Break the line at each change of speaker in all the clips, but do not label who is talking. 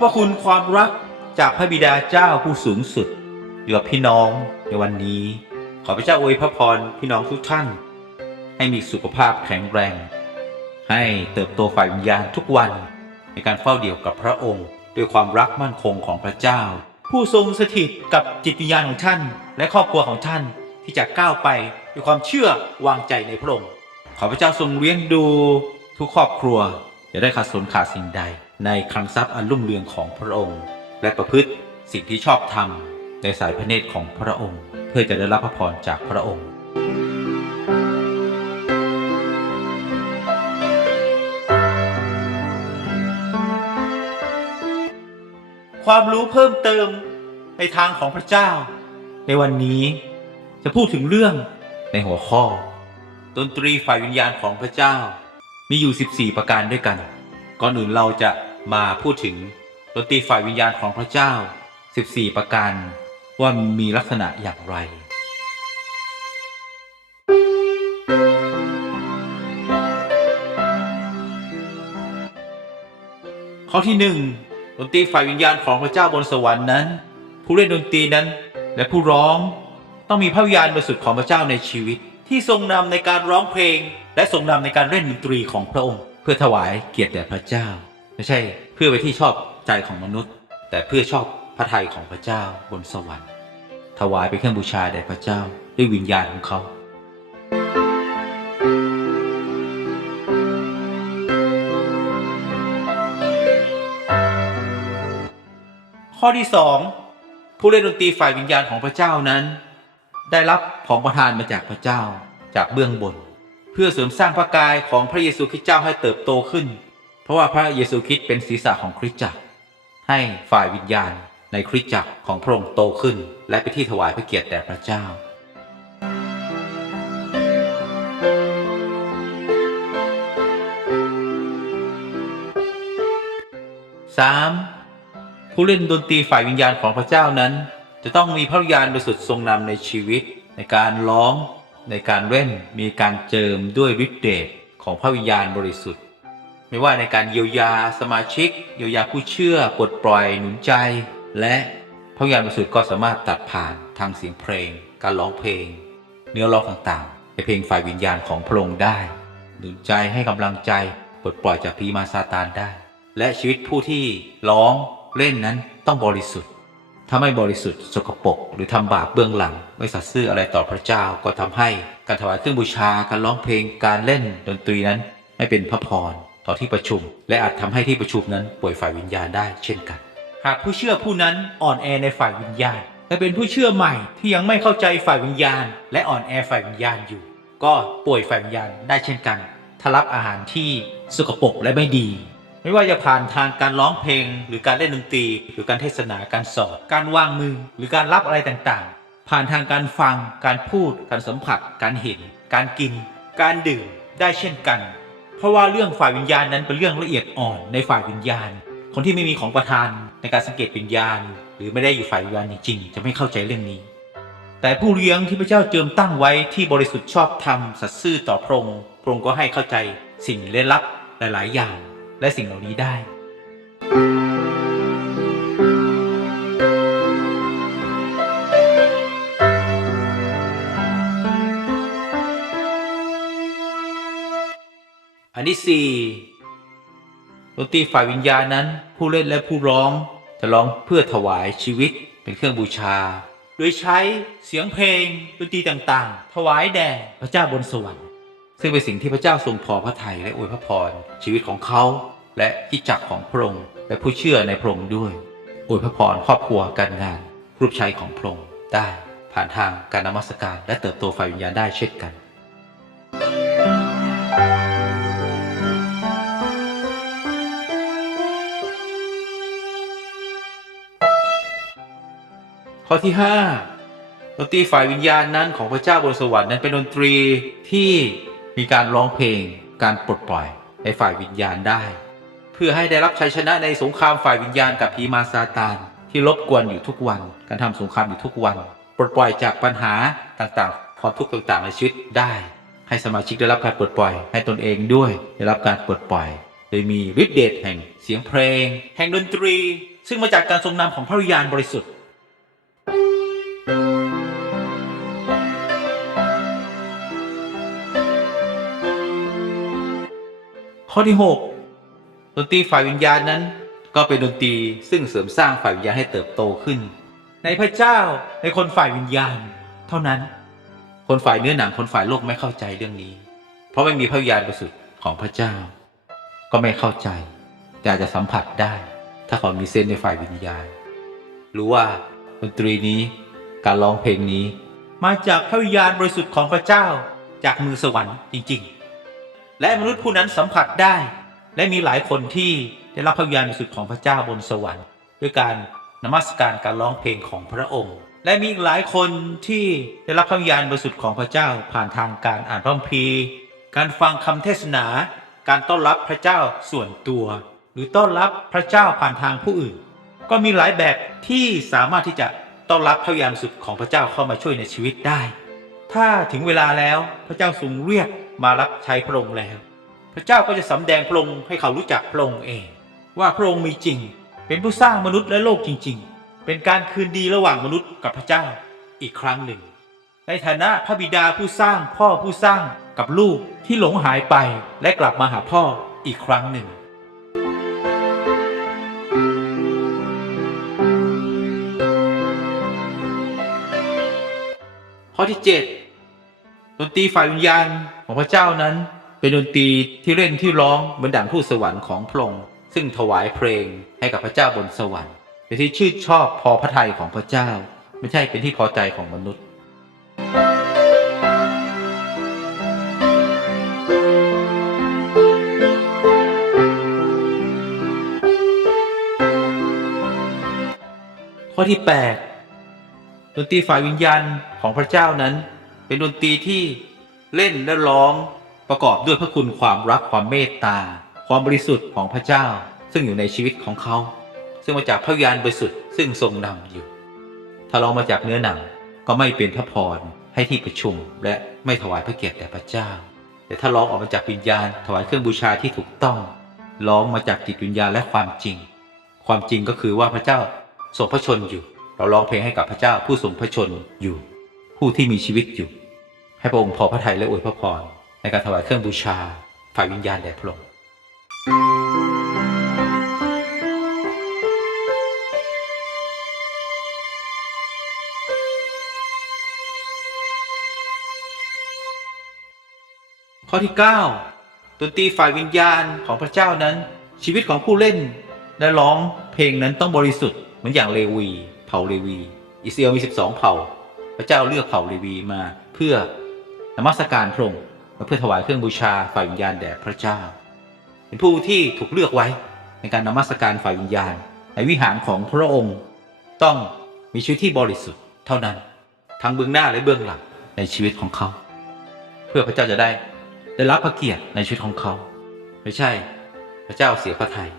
พระคุณความรักจากพระบิดาเจ้าผู้สูงสุด อยู่กับพี่น้องในวันนี้ ขอพระเจ้าอวยพระพรพี่น้องทุกท่าน ให้มีสุขภาพแข็งแรง ให้เติบโตฝ่ายวิญญาณทุกวัน ในการเฝ้าเดี่ยวกับพระองค์ ด้วยความรักมั่นคงของพระเจ้า ผู้ทรงสถิตกับจิตวิญญาณของท่าน และครอบครัวของท่านที่จะก้าวไปด้วยความเชื่อวางใจในพระองค์ขอพระเจ้าทรงเลี้ยงดูทุกครอบครัวอย่าได้ขาดสนขาดสิ่งใด ในคลังทรัพย์อันรุ่งเรืองของพระองค์ และประพฤติสิ่งที่ชอบธรรมในสายพระเนตรของพระองค์ เพื่อจะได้รับพระพรจากพระองค์ความรู้เพิ่มเติมในทางของพระเจ้า ในวันนี้จะพูดถึงเรื่องในหัวข้อ ดนตรีฝ่ายวิญญาณของพระเจ้ามีอยู่ 14 ประการด้วยกัน ก่อนอื่นเราจะ มาพูดถึงดนตรีฝ่ายวิญญาณของพระเจ้า 14 ประการว่ามีลักษณะอย่างไรข้อที่หนึ่งดนตรีฝ่ายวิญญาณของพระเจ้าบนสวรรค์นั้น ผู้เล่นดนตรีนั้น และผู้ร้องต้องมีพระวิญญาณบริสุทธิ์ของพระเจ้าในชีวิต ที่ทรงนำในการร้องเพลง และทรงนำในการเล่นดนตรีของพระองค์ เพื่อถวายเกียรติแด่พระเจ้า ไม่ใช่เพื่อไปที่ชอบใจของมนุษย์ แต่เพื่อชอบพระทัยของพระเจ้าบนสวรรค์ ถวายเป็นเครื่องบูชาแด่พระเจ้าด้วยวิญญาณของเขาข้อที่สองผู้เล่นดนตรีฝ่ายวิญญาณของพระเจ้านั้น ได้รับของประทานมาจากพระเจ้าจากเบื้องบน เพื่อเสริมสร้างพระกายของพระเยซูคริสต์เจ้าให้เติบโตขึ้น ราะว่าพระเยซูคริสต์เป็นศีรษะของคริสตจักร ให้ฝ่ายวิญญาณในคริสตจักรของพระองค์โตขึ้น และเป็นที่ถวายพระเกียรติแด่พระเจ้า 3. ผู้เล่นดนตรีฝ่ายวิญญาณของพระเจ้านั้น จะต้องมีพระวิญญาณบริสุทธิ์ทรงนำในชีวิต ในการร้อง ในการเล่นมีการเจิมด้วยฤทธิ์เดชของพระวิญญาณบริสุทธิ์ ไม่ว่าในการเยียวยาสมาชิก เยียวยาผู้เชื่อปลดปล่อยหนุนใจ และพระญาณบริสุทธิ์ก็สามารถตัดผ่านทางเสียงเพลง การร้องเพลง เนื้อร้องต่างๆ ในเพลงฝ่ายวิญญาณของพระองค์ได้ หนุนใจให้กำลังใจปลดปล่อยจากพีมาซาตานได้ และชีวิตผู้ที่ร้องเล่นนั้นต้องบริสุทธิ์ถ้าไม่บริสุทธิ์สกปรกหรือทำบาปเบื้องหลัง ไม่สัตย์ซื่ออะไรต่อพระเจ้าก็ทำให้การถวายเครื่องบูชาการร้องเพลงการเล่นดนตรีนั้นไม่เป็นพระพร ต่อที่ประชุม และอาจทำให้ที่ประชุมนั้นป่วยฝ่ายวิญญาณได้เช่นกัน หากผู้เชื่อผู้นั้นอ่อนแอในฝ่ายวิญญาณและเป็นผู้เชื่อใหม่ที่ยังไม่เข้าใจฝ่ายวิญญาณ และอ่อนแอฝ่ายวิญญาณอยู่ ก็ป่วยฝ่ายวิญญาณได้เช่นกันถ้ารับอาหารที่สกปรกและไม่ดี ไม่ว่าจะผ่านทางการร้องเพลง หรือการเล่นดนตรี หรือการเทศนาการสอนการวางมือ หรือการรับอะไรต่างๆ ผ่านทางการฟัง การพูด การสัมผัส การเห็น การกิน การดื่มได้เช่นกัน เพราะว่าเรื่องฝ่ายวิญญาณนั้นเป็นเรื่องละเอียดอ่อนในฝ่ายวิญญาณ คนที่ไม่มีของประทานในการสังเกตวิญญาณ หรือไม่ได้อยู่ฝ่ายวิญญาณจริงๆจะไม่เข้าใจเรื่องนี้ แต่ผู้เลี้ยงที่พระเจ้าเจิมตั้งไว้ที่บริสุทธิ์ชอบธรรมสัตย์ซื่อต่อพระองค์พระองค์ก็ให้เข้าใจสิ่งเล่นลับหลาย ๆ อย่าง และสิ่งเหล่านี้ได้ อันที่สี่ดนตรีฝ่ายวิญญาณนั้นผู้เล่นและผู้ร้องจะร้องเพื่อถวายชีวิตเป็นเครื่องบูชา โดยใช้เสียงเพลงดนตรีต่างๆ ถวายแด่พระเจ้าบนสวรรค์ ซึ่งเป็นสิ่งที่พระเจ้าทรงพอพระทัยและอวยพระพรชีวิตของเขาและกิจจักรของพระองค์และผู้เชื่อในพระองค์ด้วยอวยพระพรครอบครัวการงานรูปใช้ของพระองค์ได้ผ่านทางการนมัสการและเติบโตฝ่ายวิญญาณได้เช่นกัน ข้อที่ 5 ดนตรีฝ่ายวิญญาณนั้นของพระเจ้าบนสวรรค์นั้นเป็นดนตรีที่มีการร้องเพลง การปลดปล่อยในฝ่ายวิญญาณได้ เพื่อให้ได้รับชัยชนะในสงครามฝ่ายวิญญาณกับพีมารซาตานที่รบกวนอยู่ทุกวัน การทำสงครามอยู่ทุกวัน ปลดปล่อยจากปัญหาต่างๆ ความทุกข์ต่างๆในชีวิตได้ ให้สมาชิกได้รับการปลดปล่อย ให้ตนเองด้วยได้รับการปลดปล่อย โดยมีฤทธิเดชแห่งเสียงเพลง แห่งดนตรี ซึ่งมาจากการทรงนำของพระวิญญาณบริสุทธิ์ ข้อที่ 6 ดนตรีฝ่ายวิญญาณนั้น ก็เป็นดนตรีซึ่งเสริมสร้างฝ่ายวิญญาณให้เติบโตขึ้น ในพระเจ้าในคนฝ่ายวิญญาณ เท่านั้น คนฝ่ายเนื้อหนังคนฝ่ายโลกไม่เข้าใจเรื่องนี้ เพราะไม่มีพระวิญญาณบริสุทธิ์ของพระเจ้า ก็ไม่เข้าใจ แต่อาจจะสัมผัสได้ ถ้าเขามีเส้นในฝ่ายวิญญาณ รู้ว่าดนตรีนี้การร้องเพลงนี้ มาจากพระวิญญาณบริสุทธิ์ของพระเจ้าจากมือสวรรค์จริง ๆ และมนุษย์ผู้นั้นสัมผัสได้ และมีหลายคนที่ได้รับพระวิญญาณบริสุทธิ์ของพระเจ้าบนสวรรค์ ด้วยการนมัสการการร้องเพลงของพระองค์ และมีอีกหลายคนที่ได้รับพระวิญญาณบริสุทธิ์ของพระเจ้าผ่านทางการอ่านพระคัมภีร์ การฟังคำเทศนา การต้อนรับพระเจ้าส่วนตัว หรือต้อนรับพระเจ้าผ่านทางผู้อื่น ก็มีหลายแบบที่สามารถที่จะต้อนรับพระวิญญาณบริสุทธิ์ของพระเจ้าเข้ามาช่วยในชีวิตได้ ถ้าถึงเวลาแล้วพระเจ้าทรงเรียก มารับใช้พระองค์แล้ว พระเจ้าก็จะสำแดงพระองค์ให้เขารู้จักพระองค์เอง ว่าพระองค์มีจริง เป็นผู้สร้างมนุษย์และโลกจริง ๆ เป็นการคืนดีระหว่างมนุษย์กับพระเจ้าอีกครั้งหนึ่ง ในฐานะพระบิดาผู้สร้างพ่อผู้สร้างกับลูกที่หลงหายไปและกลับมาหาพ่ออีกครั้งหนึ่งข้อที่ 7 ดนตรีฝ่ายวิญญาณของพระเจ้านั้น เป็นดนตรีที่เล่นที่ร้องเหมือนดั่งทูตสวรรค์ของพระองค์ซึ่งถวายเพลงให้กับพระเจ้าบนสวรรค์เป็นที่ชื่นชอบพอพระทัยของพระเจ้า ไม่ใช่เป็นที่พอใจของมนุษย์ข้อที่ 8 ดนตรีฝ่ายวิญญาณของพระเจ้านั้น เป็นดนตรีที่เล่นและร้องประกอบด้วยพระคุณความรักความเมตตา ความบริสุทธิ์ของพระเจ้า ซึ่งอยู่ในชีวิตของเขา ซึ่งมาจากพระวิญญาณบริสุทธิ์ซึ่งทรงนำอยู่ ถ้าร้องมาจากเนื้อหนังก็ไม่เป็นพระพรให้ที่ประชุม และไม่ถวายพระเกียรติแด่พระเจ้า แต่ถ้าร้องออกมาจากวิญญาณ ถวายเครื่องบูชาที่ถูกต้องร้องมาจากจิตวิญญาณและความจริง ความจริงก็คือว่าพระเจ้าทรงพระชนอยู่ เราร้องเพลงให้กับพระเจ้าผู้ทรงพระชนอยู่ ผู้ที่มีชีวิตอยู่ ให้พระองค์พอพระทัยและอวยพระพรในการถวายเครื่องบูชาฝ่ายวิญญาณแด่พระองค์ข้อที่ 9 ดนตรีฝ่ายวิญญาณของพระเจ้านั้น ชีวิตของผู้เล่นและร้องเพลงนั้นต้องบริสุทธิ์ เหมือนอย่างเลวี เผ่าเลวี อิสราเอลมี 12 เผ่า พระเจ้าเลือกเผ่าเลวีมาเพื่อ นมัสการพระองค์เพื่อถวายเครื่องบูชาฝ่ายวิญญาณแด่พระเจ้า เป็นผู้ที่ถูกเลือกไว้ในการนมัสการฝ่ายวิญญาณ ในวิหารของพระองค์ต้องมีชีวิตที่บริสุทธิ์เท่านั้น ทั้งเบื้องหน้าและเบื้องหลังในชีวิตของเขา เพื่อพระเจ้าจะได้ได้รับพระเกียรติในชีวิตของเขา ไม่ใช่พระเจ้าเสียพระทัย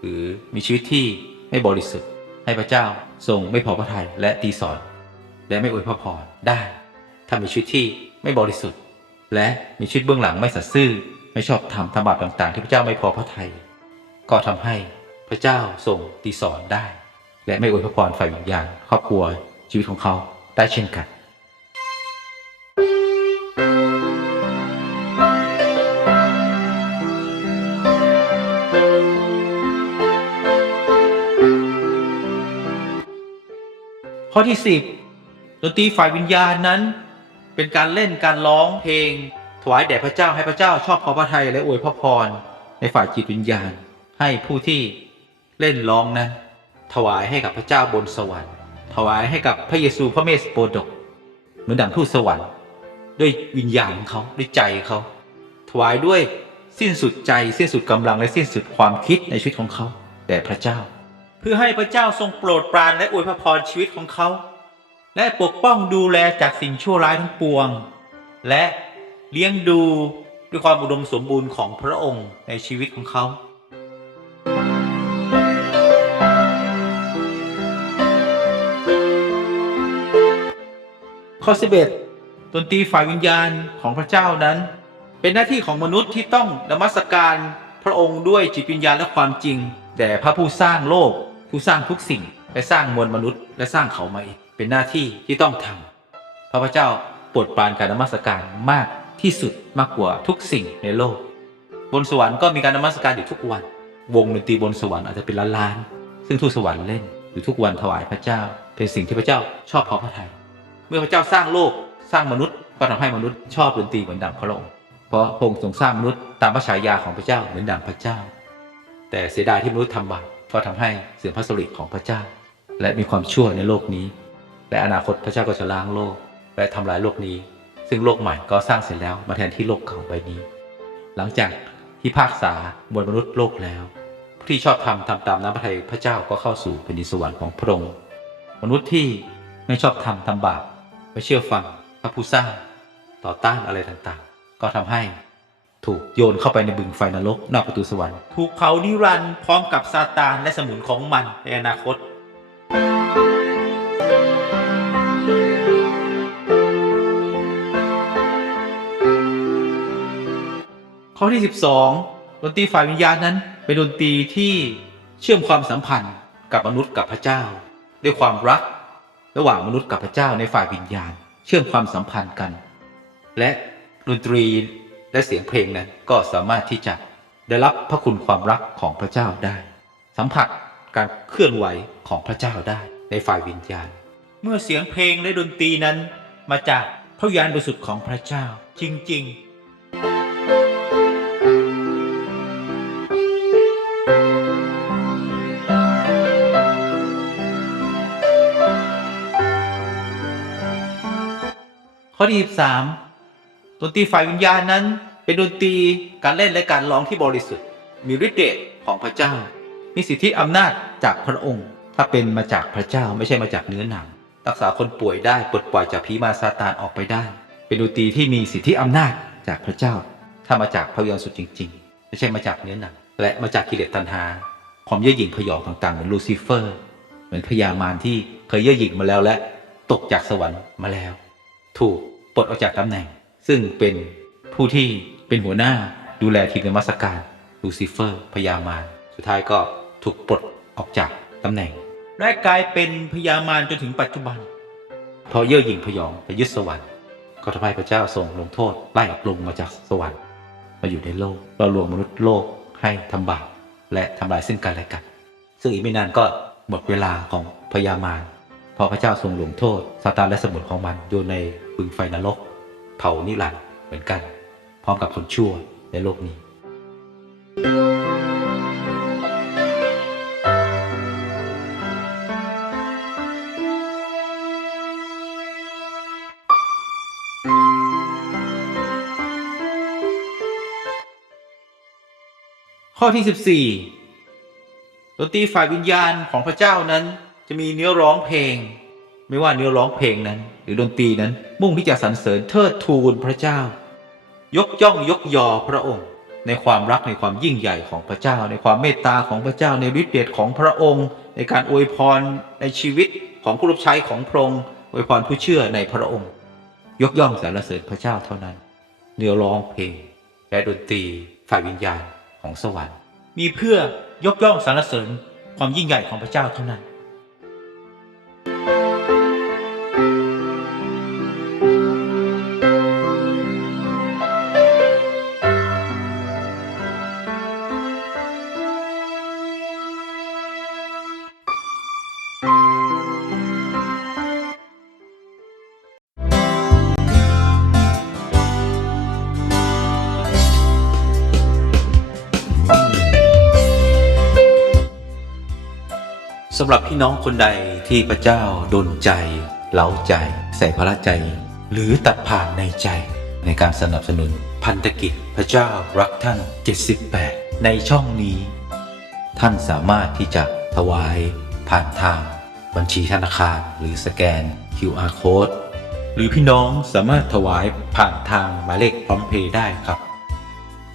หรือมีชีวิตที่ไม่บริสุทธิ์ ให้พระเจ้าทรงไม่พอพระทัยและตีสอน และไม่อวยพระพรได้ถ้ามีชีวิตที่ ไม่บริสุทธิ์ และมีชีวิตเบื้องหลังไม่สัตย์ซื่อไม่ชอบทำทำบาปต่างๆ ที่พระเจ้าไม่พอพระทัยก็ทำให้พระเจ้าทรงตีสอนได้ และไม่อวยพระพรฝ่ายวิญญาณครอบครัวชีวิตของเขาได้เช่นกันข้อที่ 10ดนตรีฝ่ายวิญญาณนั้น เป็นการเล่นการร้องเพลง ถวายแด่พระเจ้าให้พระเจ้าชอบพอพระทัยและอวยพระพรในฝ่ายจิตวิญญาณ ให้ผู้ที่เล่นร้องนั้นถวายให้กับพระเจ้าบนสวรรค์ ถวายให้กับพระเยซูพระเมสสโปดก เหมือนดังทูตสวรรค์ ด้วยวิญญาณของเขาด้วยใจเขาถวายด้วยสิ้นสุดใจสิ้นสุดกำลังและสิ้นสุดความคิดในชีวิตของเขาแด่พระเจ้า เพื่อให้พระเจ้าทรงโปรดปรานและอวยพระพรชีวิตของเขา และปกป้องดูแลจากสิ่งชั่วร้ายทั้งปวง และเลี้ยงดูด้วยความอุดมสมบูรณ์ของพระองค์ในชีวิตของเขาข้อ11ดนตรีฝ่ายวิญญาณของพระเจ้านั้น เป็นหน้าที่ของมนุษย์ที่ต้องนมัสการพระองค์ด้วยจิตวิญญาณและความจริงแต่พระผู้สร้างโลก ผู้สร้างทุกสิ่ง และสร้างมวลมนุษย์ และสร้างเขามาเอง เป็นหน้าที่ที่ต้องทำพระพเจ้าโปรดปรานการนมัสการมากที่สุดมากกว่าทุกสิ่งในโลก บนสวรรค์ก็มีการนมัสการอยู่ทุกวัน วงดนตรีบนสวรรค์อาจจะเป็นล้านๆซึ่งทูตสวรรค์เล่นอยู่ทุกวันถวายพระเจ้า เป็นสิ่งที่พระเจ้าชอบพอพระทัยเมื่อพระเจ้าสร้างโลกสร้างมนุษย์ก็ทำให้มนุษย์ชอบดนตรีเหมือนดังพระองค์เพราะพระองค์ทรงสร้างมนุษย์ตามพระฉายาของพระเจ้าเหมือนดังพระเจ้า แต่เสียดายที่มนุษย์ทำบาปก็ทำให้เสื่อมพระสิริของพระเจ้า และมีความชั่วในโลกนี้ และอนาคตพระเจ้าก็จะล้างโลก และทำลายโลกนี้ ซึ่งโลกใหม่ก็สร้างเสร็จแล้วมาแทนที่โลกเก่าใบนี้ หลังจากที่ภาคษามวลมนุษย์โลกแล้วผู้ที่ชอบทำทำตามน้ำพระทัยพระเจ้าก็เข้าสู่แผ่นดินสวรรค์ของพระองค์มนุษย์ที่ไม่ชอบทำทำบาปไม่เชื่อฟังพระผู้สร้างต่อต้านอะไรต่างๆ ก็ทำให้ถูกโยนเข้าไปในบึงไฟนรกนอกประตูสวรรค์ถูกเผานิรันดร์พร้อมกับซาตานและสมุนของมันในอนาคต ข้อที่ 12 ดนตรีฝ่ายวิญญาณนั้น เป็นดนตรีที่เชื่อมความสัมพันธ์กับมนุษย์กับพระเจ้า ด้วยความรัก ระหว่างมนุษย์กับพระเจ้าในฝ่ายวิญญาณ เชื่อมความสัมพันธ์กัน และดนตรีและเสียงเพลงนั้นก็สามารถที่จะได้รับพระคุณความรักของพระเจ้าได้ สัมผัสการเคลื่อนไหวของพระเจ้าได้ในฝ่ายวิญญาณ เมื่อเสียงเพลงและดนตรีนั้นมาจากพระวิญญาณบริสุทธิ์ของพระเจ้า จริง ๆ ข้อที่13ดนตรีฝ่ายวิญญาณนั้น เป็นดนตรีการเล่นและการร้องที่บริสุทธิ์ มีฤทธิ์เดชของพระเจ้า มีสิทธิอำนาจจากพระองค์ ถ้าเป็นมาจากพระเจ้าไม่ใช่มาจากเนื้อหนัง รักษาคนป่วยได้ปลดปล่อยจากผีมาซาตานออกไปได้ เป็นดนตรีที่มีสิทธิอำนาจจากพระเจ้า ถ้ามาจากพระวิญญาณสุดจริง ๆ ไม่ใช่มาจากเนื้อหนัง และมาจากกิเลสตัณหา ความเย่อหยิ่งพยองต่างๆเหมือนลูซิเฟอร์ เหมือนพญามารที่เคยเย่อหยิ่งมาแล้วและตกจากสวรรค์มาแล้ว ถูกปลดออกจากตำแหน่ง ซึ่งเป็นผู้ที่เป็นหัวหน้าดูแลทีมนมัสการลูซิเฟอร์พญามารสุดท้ายก็ถูกปลดออกจากตำแหน่ง และกลายเป็นพญามารจนถึงปัจจุบันพราะเย่อหยิ่งพยองไปยึดสวรรค์ก็ทำให้พระเจ้าทรงลงโทษไล่ลงมาจากสวรรค์มาอยู่ในโลกเราลวงมนุษย์โลกให้ทำบาปและทำลายซึ่งกันและกัน ซึ่งอีกไม่นานก็หมดเวลาของพญามารพอพระเจ้าทรงลงโทษซาตานและสมุนของมันโยนใน บึงไฟนรก เผานิรันดร์เหมือนกัน พร้อมกับคนชั่วในโลกนี้ ข้อที่ 14ดนตรีฝ่ายวิญญาณของพระเจ้านั้นจะมีเนื้อร้องเพลง ไม่ว่าเนื้อร้องเพลงนั้น หรือดนตรีนั้น มุ่งที่จะสรรเสริญเทิดทูนพระเจ้า ยกย่องยกยอพระองค์ ในความรักในความยิ่งใหญ่ของพระเจ้า ในความเมตตาของพระเจ้าในฤทธิเดชของพระองค์ ในการอวยพรในชีวิตของผู้รับใช้ของพระองค์อวยพรผู้เชื่อในพระองค์ ยกย่องสรรเสริญพระเจ้าเท่านั้น เนื้อร้องเพลง และดนตรีฝ่ายวิญญาณของสวรรค์ มีเพื่อยกย่องสรรเสริญความยิ่งใหญ่ของพระเจ้าเท่านั้น สำหรับพี่น้องคนใดที่พระเจ้าดลใจ เล้าใจ ใส่พระใจ หรือตัดผ่านในใจในการสนับสนุนพันธกิจพระเจ้ารักท่าน 78 ในช่องนี้ ท่านสามารถที่จะถวายผ่านทาง บัญชีธนาคาร หรือสแกน QR code หรือพี่น้องสามารถถวายผ่านทางหมายเลขพร้อมเพย์ได้ครับ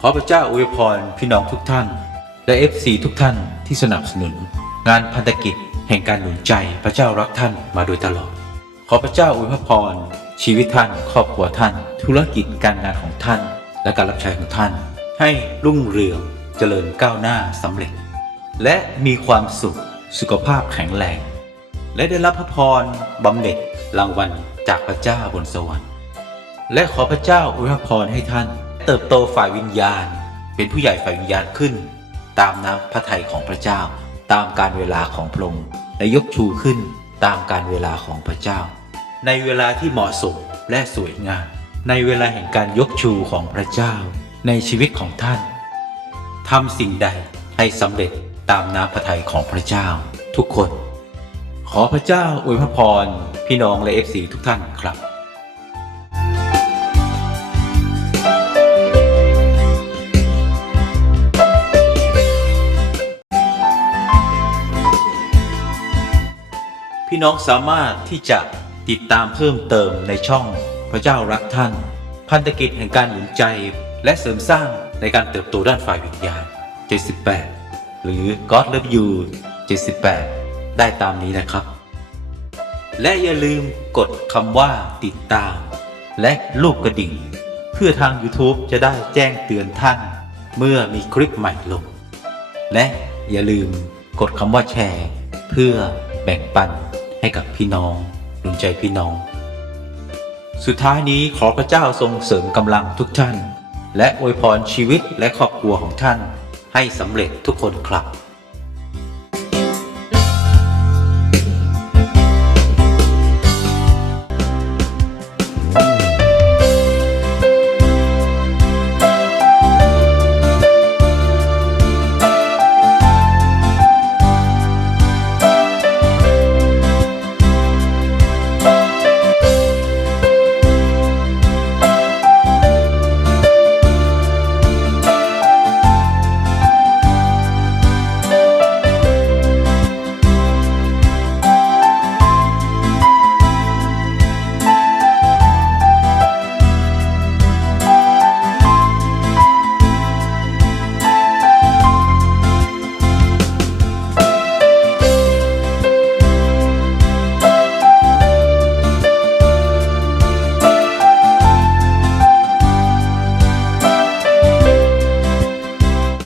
ขอพระเจ้าอวยพรพี่น้องทุกท่าน และ FC ทุกท่านที่สนับสนุน งานพันธกิจแห่งการหนุนใจพระเจ้ารักท่านมาโดยตลอด ขอพระเจ้าอวยพรพร ชีวิตท่าน ครอบครัวท่าน ธุรกิจการงานของท่าน และการรับใช้ของท่าน ให้รุ่งเรืองเจริญก้าวหน้าสำเร็จ และมีความสุขสุขภาพแข็งแรง และได้รับพระพรบำเหน็จรางวัลจากพระเจ้าบนสวรรค์ และขอพระเจ้าอวยพรให้ท่าน เติบโตฝ่ายวิญญาณ เป็นผู้ใหญ่ฝ่ายวิญญาณขึ้น ตามน้ำพระทัยของพระเจ้า ตามการเวลาของพระองค์และยกชูขึ้นตามการเวลาของพระเจ้า ในเวลาที่เหมาะสมและสวยงาม ในเวลาแห่งการยกชูของพระเจ้า ในชีวิตของท่านทำสิ่งใดให้สำเร็จตามน้ำพระทัยของพระเจ้า ทุกคน ขอพระเจ้าอวยพรพี่น้องและเอฟซีทุกท่านครับ พี่น้องสามารถที่จะติดตามเพิ่มเติมในช่องพระเจ้ารักท่าน พันธกิจแห่งการหนุนใจ และเสริมสร้างในการเติบโตด้านฝ่ายวิญญาณ 78 หรือ God Love You 78 ได้ตามนี้นะครับ และอย่าลืมกดคำว่าติดตาม และรูปกระดิ่ง เพื่อทาง YouTube จะได้แจ้งเตือนท่าน เมื่อมีคลิปใหม่ลง และอย่าลืมกดคำว่าแชร์ เพื่อแบ่งปัน ให้กับพี่น้องหนุนใจพี่น้อง สุดท้ายนี้ขอพระเจ้าทรงเสริมกำลังทุกท่าน และอวยพรชีวิตและครอบครัวของท่าน ให้สำเร็จทุกคนครับ